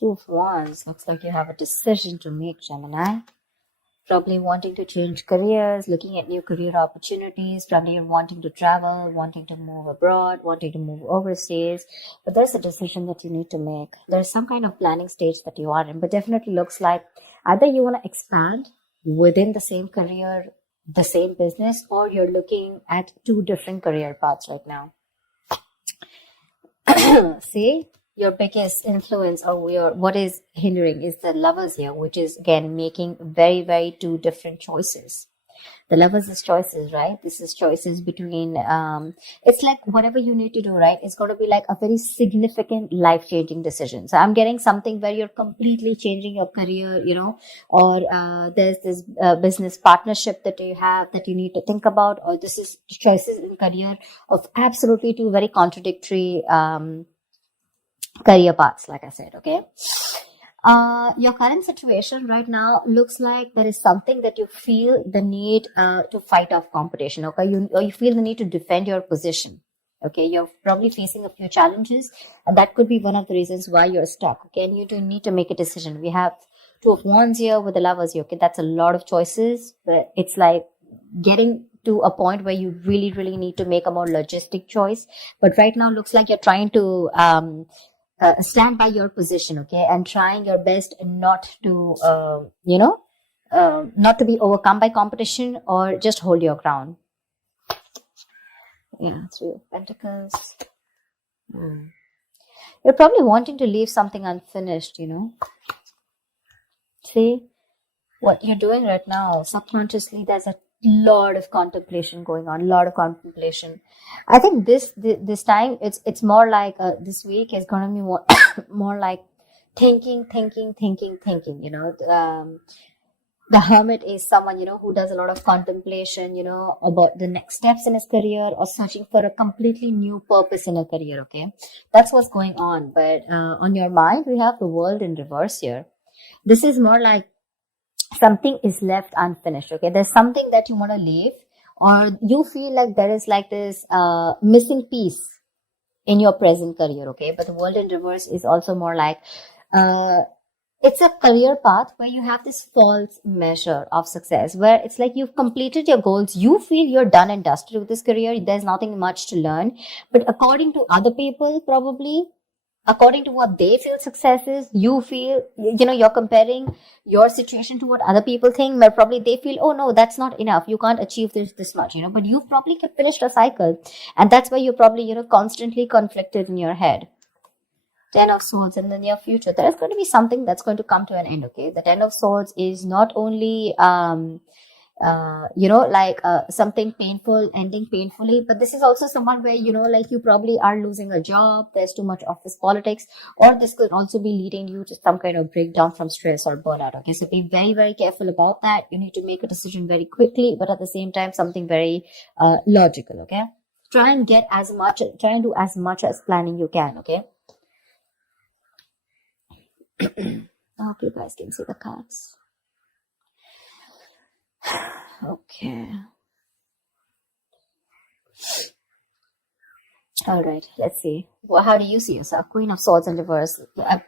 Two of Wands. Looks like you have a decision to make, Gemini. Probably wanting to change careers, looking at new career opportunities. Probably you're wanting to travel, wanting to move abroad, wanting to move overseas. But there's a decision that you need to make. There's some kind of planning stage that you are in, but definitely looks like either you want to expand within the same career, the same business, or you're looking at two different career paths right now. See, your biggest influence or what is hindering is the Lovers here, which is again making very, very two different choices. The Lovers is choices, right? This is choices between, it's like whatever you need to do, right? It's going to be like a very significant life-changing decision. So I'm getting something where you're completely changing your career, or there's this business partnership that you have that you need to think about, or this is choices in career of absolutely two very contradictory career paths, like I said, okay? Your current situation right now looks like there is something that you feel the need to fight off competition, okay? You feel the need to defend your position, okay? You're probably facing a few challenges, and that could be one of the reasons why you're stuck, okay? And you do need to make a decision. We have Two of Wands here with the Lovers here, okay? That's a lot of choices, but it's like getting to a point where you really, really need to make a more logistic choice. But right now looks like you're trying to stand by your position, okay, and trying your best not to, not to be overcome by competition or just hold your ground. Yeah, Three of Pentacles. You're probably wanting to leave something unfinished, See, what you're doing right now, subconsciously, there's a lot of contemplation going on, I think this time it's more like this week is going to be more more like thinking, the Hermit is someone who does a lot of contemplation, about the next steps in his career or searching for a completely new purpose in a career, okay? That's what's going on. But on your mind, we have the World in reverse here. This is more like something is left unfinished, okay? There's something that you want to leave, or you feel like there is like this missing piece in your present career, okay? But the World in reverse is also more like it's a career path where you have this false measure of success, where it's like you've completed your goals, you feel you're done and dusted with this career, there's nothing much to learn. But according to other people, probably according to what they feel success is, you feel, you're comparing your situation to what other people think, but probably they feel, oh no, that's not enough, you can't achieve this much, but you've probably finished a cycle, and that's why you're probably, constantly conflicted in your head. Ten of Swords in the near future, there is going to be something that's going to come to an end, okay? The Ten of Swords is not only something painful ending painfully, but this is also someone where like you probably are losing a job, there's too much office politics, or this could also be leading you to some kind of breakdown from stress or burnout, okay? So be very, very careful about that. You need to make a decision very quickly, but at the same time something very logical, okay? Try and do as much as planning you can, okay? I hope you guys can see the cards. Okay. All right, let's see. Well, how do you see yourself? Queen of Swords in reverse.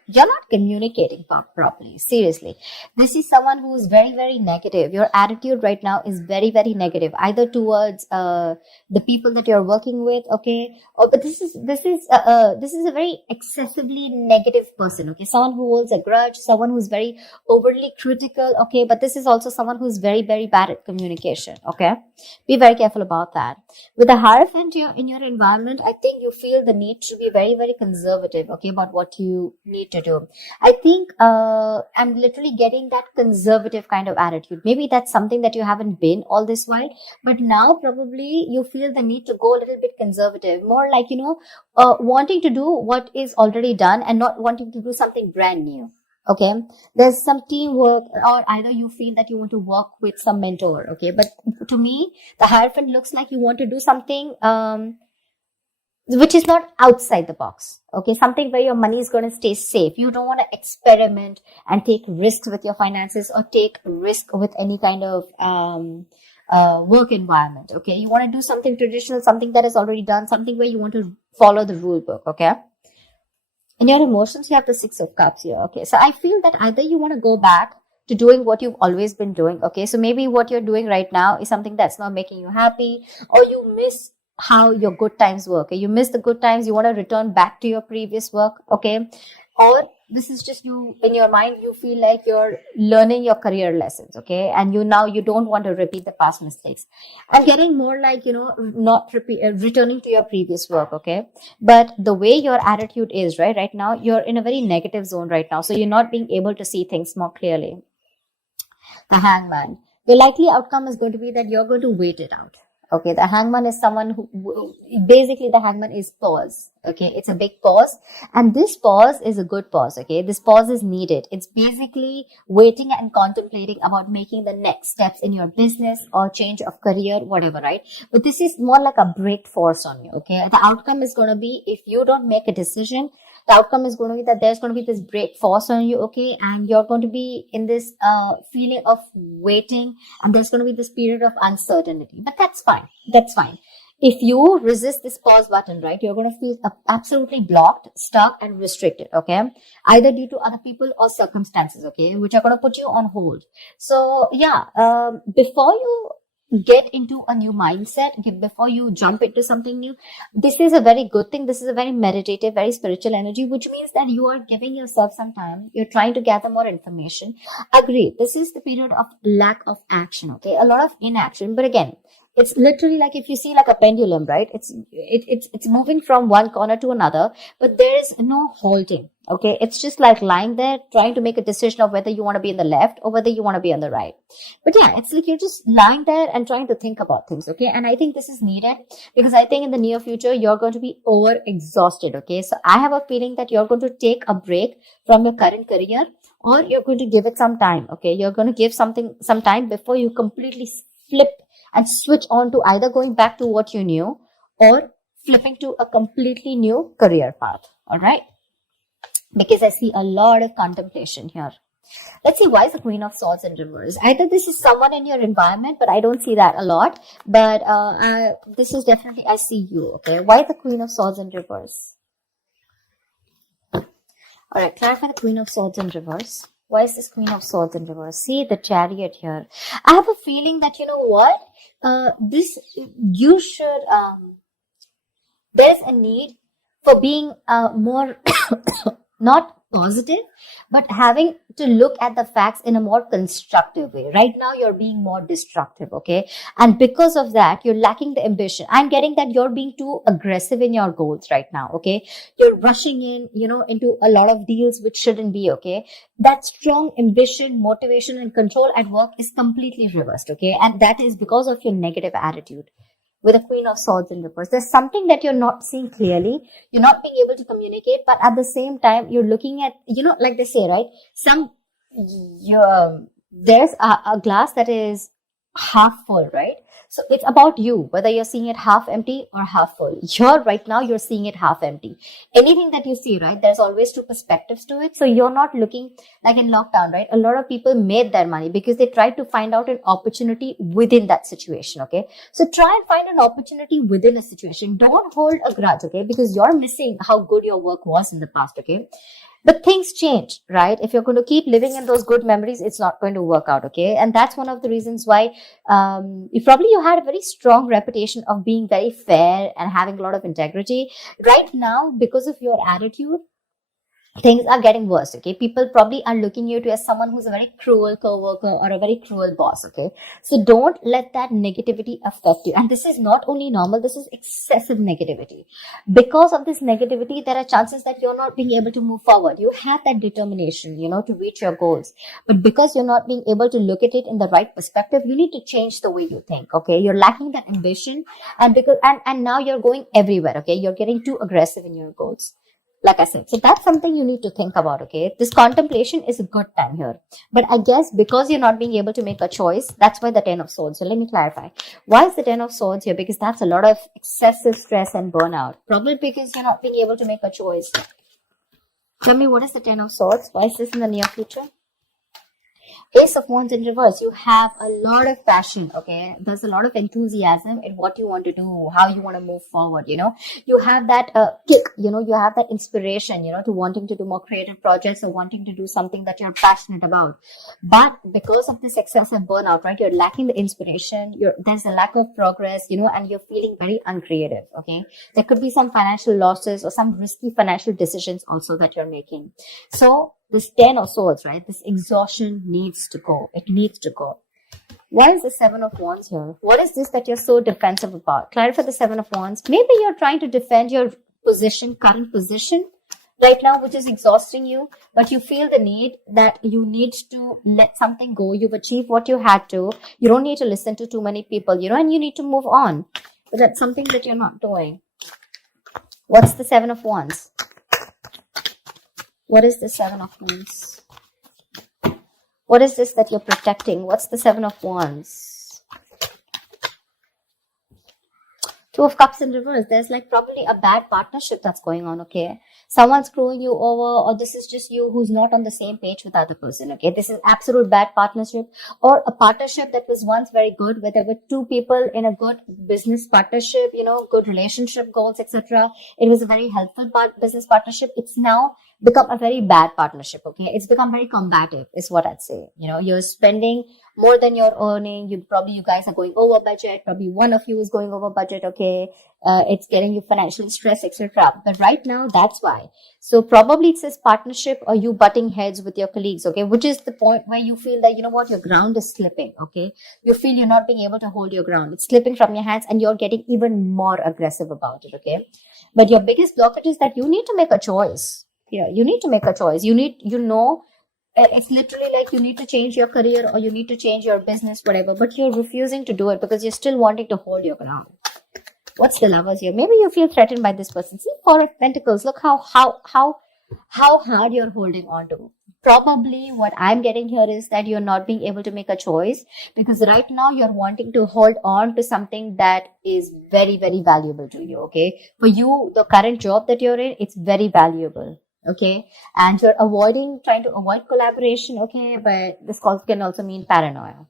You're not communicating properly. Seriously. This is someone who is very, very negative. Your attitude right now is very, very negative, either towards the people that you're working with, okay? But this is a very excessively negative person, okay? Someone who holds a grudge, someone who's very overly critical, okay? But this is also someone who's very, very bad at communication, okay? Be very careful about that. With the Hierophant in your environment, I think you feel the need to be very, very conservative, okay, about what you need to do. I think I'm literally getting that conservative kind of attitude. Maybe that's something that you haven't been all this while, but now probably you feel the need to go a little bit conservative, more like, wanting to do what is already done and not wanting to do something brand new. Okay, there's some teamwork, or either you feel that you want to work with some mentor, okay? But to me, the Hierophant looks like you want to do something which is not outside the box, okay? Something where your money is going to stay safe. You don't want to experiment and take risks with your finances or take risk with any kind of work environment, okay? You want to do something traditional, something that is already done, something where you want to follow the rule book, okay? In your emotions, you have the Six of Cups here. Okay, so I feel that either you want to go back to doing what you've always been doing. Okay, so maybe what you're doing right now is something that's not making you happy, or you miss how your good times were. Okay, you miss the good times, you want to return back to your previous work. Okay, or this is just you in your mind, you feel like you're learning your career lessons. Okay, and you don't want to repeat the past mistakes. I'm getting more like, not returning to your previous work. Okay, but the way your attitude is right now, you're in a very negative zone right now, so you're not being able to see things more clearly. The Hangman. The likely outcome is going to be that you're going to wait it out. Okay, the Hangman is someone basically, the Hangman is pause. Okay, it's a big pause, and this pause is a good pause. Okay, this pause is needed. It's basically waiting and contemplating about making the next steps in your business or change of career, whatever, right? But this is more like a break force on you. Okay, the outcome is going to be, if you don't make a decision, the outcome is going to be that there's going to be this break force on you. Okay, and you're going to be in this feeling of waiting, and there's going to be this period of uncertainty. But that's fine. That's fine. If you resist this pause button, right, you're going to feel absolutely blocked, stuck, and restricted. Okay, either due to other people or circumstances. Okay, which are going to put you on hold. So yeah, before you get into a new mindset, before you jump into something new, this is a very good thing. This is a very meditative, very spiritual energy, which means that you are giving yourself some time. You're trying to gather more information. Agree, this is the period of lack of action. Okay, a lot of inaction. But again, it's literally like, if you see like a pendulum, right? It's moving from one corner to another, but there is no halting. Okay, it's just like lying there trying to make a decision of whether you want to be in the left or whether you want to be on the right. But yeah, it's like you're just lying there and trying to think about things. Okay, and I think this is needed, because I think in the near future you're going to be over exhausted. Okay, so I have a feeling that you're going to take a break from your current career, or you're going to give it some time. Okay, you're going to give something some time before you completely flip and switch on to either going back to what you knew or flipping to a completely new career path. All right, because I see a lot of contemplation here. Let's see, why is the Queen of Swords in reverse? Either this is someone in your environment, but I don't see that a lot. But this is definitely, I see you. Okay, why the Queen of Swords in reverse? All right, clarify the Queen of Swords in reverse. Why is this Queen of Swords in reverse? See the Chariot here. I have a feeling that, you know what? You should, there's a need for being more, not positive, but having to look at the facts in a more constructive way. Right now, you're being more destructive, okay? And because of that, you're lacking the ambition. I'm getting that you're being too aggressive in your goals right now, okay? You're rushing in, into a lot of deals which shouldn't be, okay? That strong ambition, motivation, and control at work is completely reversed, okay? And that is because of your negative attitude. With a Queen of Swords in reverse, there's something that you're not seeing clearly. You're not being able to communicate, but at the same time, you're looking at, like they say, right? There's a glass that is half full, right? So it's about you, whether you're seeing it half empty or half full. Right now, you're seeing it half empty. Anything that you see, right? There's always two perspectives to it. So you're not looking like in lockdown, right? A lot of people made their money because they tried to find out an opportunity within that situation, okay? So try and find an opportunity within a situation. Don't hold a grudge, okay? Because you're missing how good your work was in the past, okay? But things change, right? If you're going to keep living in those good memories, it's not going to work out, okay? And that's one of the reasons why you had a very strong reputation of being very fair and having a lot of integrity. Right now, because of your attitude, things are getting worse, okay? People probably are looking you to as someone who's a very cruel coworker or a very cruel boss, okay? So don't let that negativity affect you. And this is not only normal, this is excessive negativity. Because of this negativity, there are chances that you're not being able to move forward. You have that determination, to reach your goals. But because you're not being able to look at it in the right perspective, you need to change the way you think, okay? You're lacking that ambition, and now you're going everywhere, okay? You're getting too aggressive in your goals. Like I said, so that's something you need to think about, okay? This contemplation is a good time here. But I guess because you're not being able to make a choice, that's why the 10 of Swords. So let me clarify. Why is the 10 of Swords here? Because that's a lot of excessive stress and burnout. Probably because you're not being able to make a choice. Tell me, what is the 10 of Swords? Why is this in the near future? Ace of Wands in reverse, you have a lot of passion, okay? There's a lot of enthusiasm in what you want to do, how you want to move forward, You have that kick, you have that inspiration, to wanting to do more creative projects or wanting to do something that you're passionate about. But because of this excessive burnout, right, you're lacking the inspiration, there's a lack of progress, and you're feeling very uncreative, okay? There could be some financial losses or some risky financial decisions also that you're making. So this 10 of swords, right? This exhaustion needs to go. It needs to go. Why is the 7 of wands here? What is this that you're so defensive about? Clarify the 7 of wands. Maybe you're trying to defend your current position right now, which is exhausting you, but you feel the need that you need to let something go. You've achieved what you had to. You don't need to listen to too many people, and you need to move on. But that's something that you're not doing. What's the 7 of wands? What is the 7 of wands? What is this that you're protecting? What's the 7 of wands? 2 of cups in reverse. There's like probably a bad partnership that's going on, okay? Someone's screwing you over, or this is just you who's not on the same page with the other person, okay? This is absolute bad partnership, or a partnership that was once very good, where there were two people in a good business partnership, good relationship goals, etc. It was a very helpful business partnership. It's now become a very bad partnership, okay? It's become very combative, is what I'd say. You're spending more than you're earning. You guys are going over budget. Probably one of you is going over budget, okay? It's getting you financial stress, etc. But right now, that's why. So probably it's this partnership or you butting heads with your colleagues, okay? Which is the point where you feel that, your ground is slipping, okay? You feel you're not being able to hold your ground. It's slipping from your hands and you're getting even more aggressive about it, okay? But your biggest blockage is that you need to make a choice. Yeah, you need to make a choice. It's literally like you need to change your career or you need to change your business, whatever, but you're refusing to do it because you're still wanting to hold your ground. What's the Lovers here? Maybe you feel threatened by this person. See, Four of Pentacles. Look how hard you're holding on to. Probably what I'm getting here is that you're not being able to make a choice because right now you're wanting to hold on to something that is very, very valuable to you, okay? For you, the current job that you're in, it's very valuable. Okay, and you're trying to avoid collaboration, okay, but this can also mean paranoia.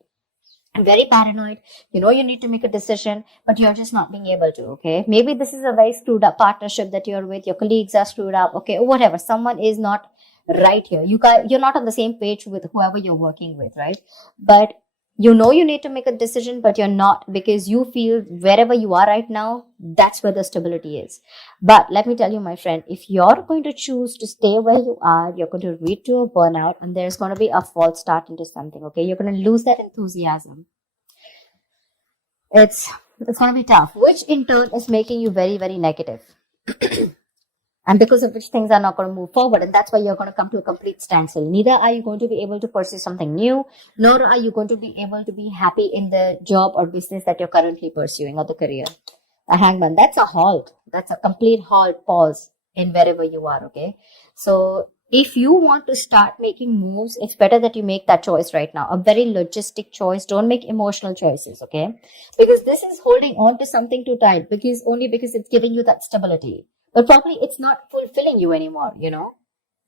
I'm very paranoid. You need to make a decision, but you're just not being able to, okay? Maybe this is a very screwed up partnership that you're with. Your colleagues are screwed up, okay? Whatever. Someone is not right here. You're not on the same page with whoever you're working with, right? But you need to make a decision, but you're not because you feel wherever you are right now, that's where the stability is. But let me tell you, my friend, if you're going to choose to stay where you are, you're going to lead to a burnout and there's going to be a false start into something, okay? You're going to lose that enthusiasm. It's going to be tough, which in turn is making you very, very negative. And because of which things are not going to move forward. And that's why you're going to come to a complete standstill. Neither are you going to be able to pursue something new, nor are you going to be able to be happy in the job or business that you're currently pursuing or the career. A Hangman, that's a halt. That's a complete halt, pause in wherever you are, okay? So if you want to start making moves, it's better that you make that choice right now. A very logistic choice. Don't make emotional choices, okay? Because this is holding on to something too tight because it's giving you that stability. But probably it's not fulfilling you anymore,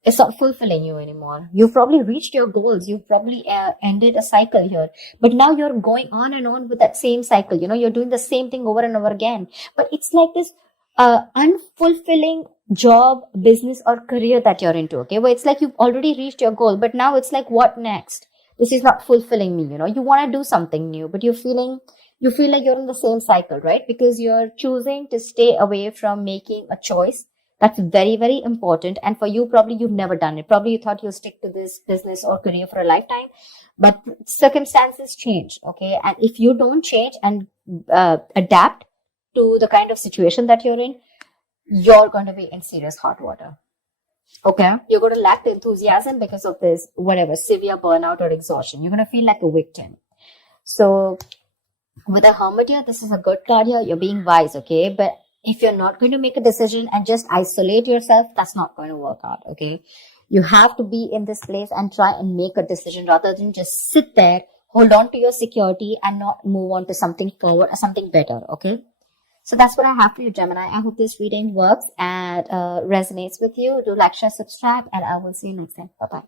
It's not fulfilling you anymore. You've probably reached your goals. You've probably ended a cycle here. But now you're going on and on with that same cycle. You're doing the same thing over and over again. But it's like this unfulfilling job, business, or career that you're into, okay? Where it's like you've already reached your goal. But now it's like, what next? This is not fulfilling me, You want to do something new, but you feel like you're in the same cycle, right? Because you're choosing to stay away from making a choice. That's very, very important. And for you, probably you've never done it. Probably you thought you'll stick to this business or career for a lifetime, but circumstances change, okay? And if you don't change and adapt to the kind of situation that you're in, you're going to be in serious hot water. Okay? You're going to lack the enthusiasm because of this, severe burnout or exhaustion. You're going to feel like a victim. So with a Hermit here, this is a good card here. You're being wise, okay? But if you're not going to make a decision and just isolate yourself, that's not going to work out, okay? You have to be in this place and try and make a decision rather than just sit there, hold on to your security and not move on to something forward or something better, okay? So that's what I have for you, Gemini. I hope this reading works and resonates with you. Do like, share, subscribe, and I will see you next time. Bye-bye.